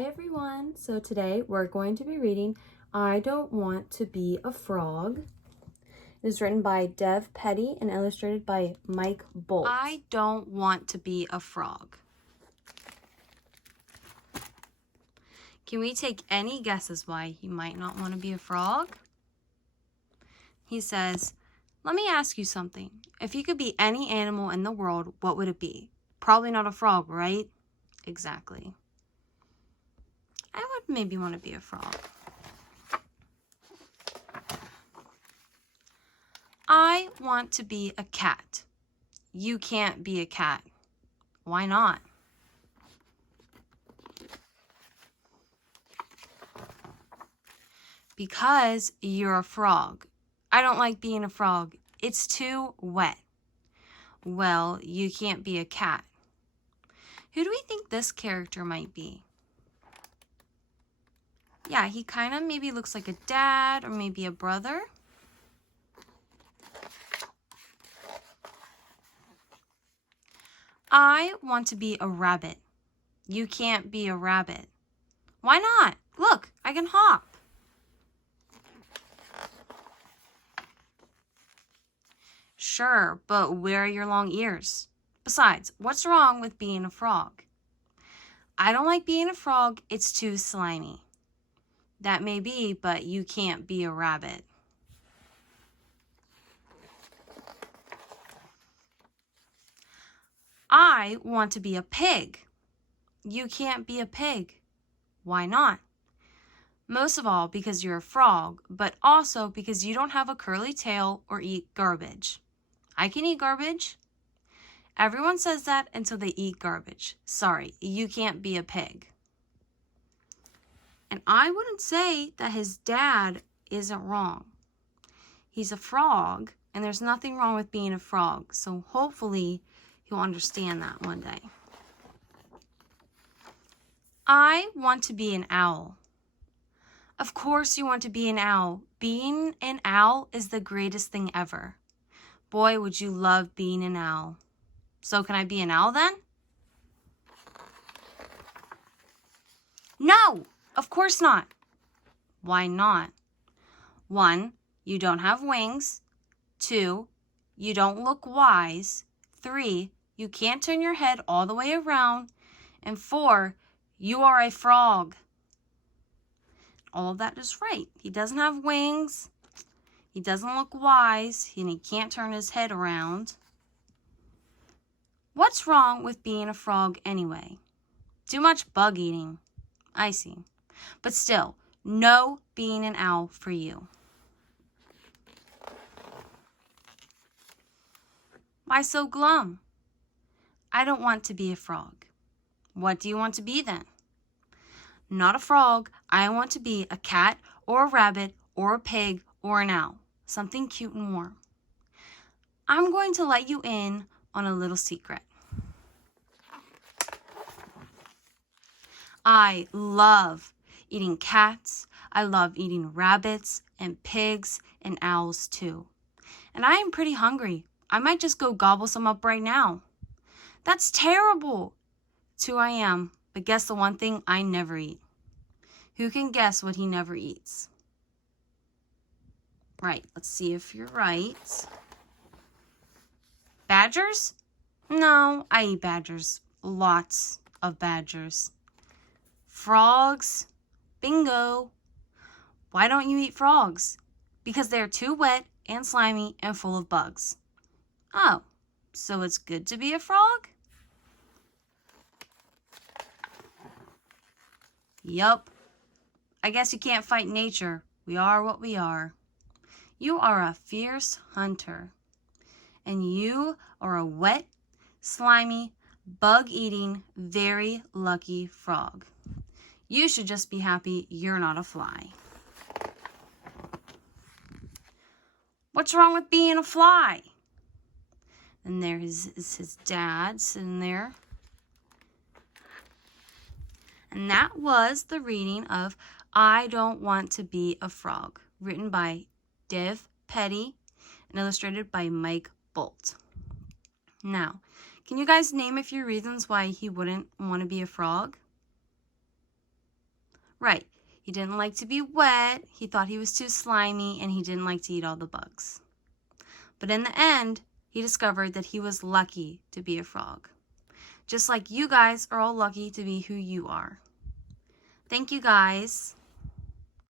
Hi everyone! So today we're going to be reading I Don't Want to Be a Frog. It is written by Dev Petty and illustrated by Mike Bolt. I don't want to be a frog. Can we take any guesses why he might not want to be a frog? He says, let me ask you something. If you could be any animal in the world, what would it be? Probably not a frog, right? Exactly. I would maybe want to be a frog. I want to be a cat. You can't be a cat. Why not? Because you're a frog. I don't like being a frog. It's too wet. Well, you can't be a cat. Who do we think this character might be? Yeah, he kind of maybe looks like a dad or maybe a brother. I want to be a rabbit. You can't be a rabbit. Why not? Look, I can hop. Sure, but where are your long ears? Besides, what's wrong with being a frog? I don't like being a frog. It's too slimy. That may be, but you can't be a rabbit. I want to be a pig. You can't be a pig. Why not? Most of all because you're a frog, but also because you don't have a curly tail or eat garbage. I can eat garbage. Everyone says that until they eat garbage. Sorry, you can't be a pig. And I wouldn't say that his dad isn't wrong. He's a frog, and there's nothing wrong with being a frog. So hopefully he'll understand that one day. I want to be an owl. Of course you want to be an owl. Being an owl is the greatest thing ever. Boy, would you love being an owl. So can I be an owl then? No, of course not. Why not? 1, you don't have wings. 2, you don't look wise. 3, you can't turn your head all the way around. And 4, you are a frog. All of that is right. He doesn't have wings. He doesn't look wise. And he can't turn his head around. What's wrong with being a frog anyway? Too much bug eating. I see. But still, no being an owl for you. Why so glum? I don't want to be a frog. What do you want to be then? Not a frog. I want to be a cat or a rabbit or a pig or an owl. Something cute and warm. I'm going to let you in on a little secret. I love eating cats. I love eating rabbits and pigs and owls too. And I am pretty hungry. I might just go gobble some up right now. That's terrible. Too I am. But guess the one thing I never eat. Who can guess what he never eats? Right, let's see if you're right. Badgers? No, I eat badgers. Lots of badgers. Frogs? Bingo. Why don't you eat frogs? Because they're too wet and slimy and full of bugs. Oh, so it's good to be a frog? Yup. I guess you can't fight nature. We are what we are. You are a fierce hunter. And you are a wet, slimy, bug-eating, very lucky frog. You should just be happy you're not a fly. What's wrong with being a fly? And there is his dad sitting there. And that was the reading of I Don't Want to Be a Frog, written by Dev Petty and illustrated by Mike Bolt. Now, can you guys name a few reasons why he wouldn't want to be a frog? Right. He didn't like to be wet, he thought he was too slimy, and he didn't like to eat all the bugs. But in the end, he discovered that he was lucky to be a frog. Just like you guys are all lucky to be who you are. Thank you guys.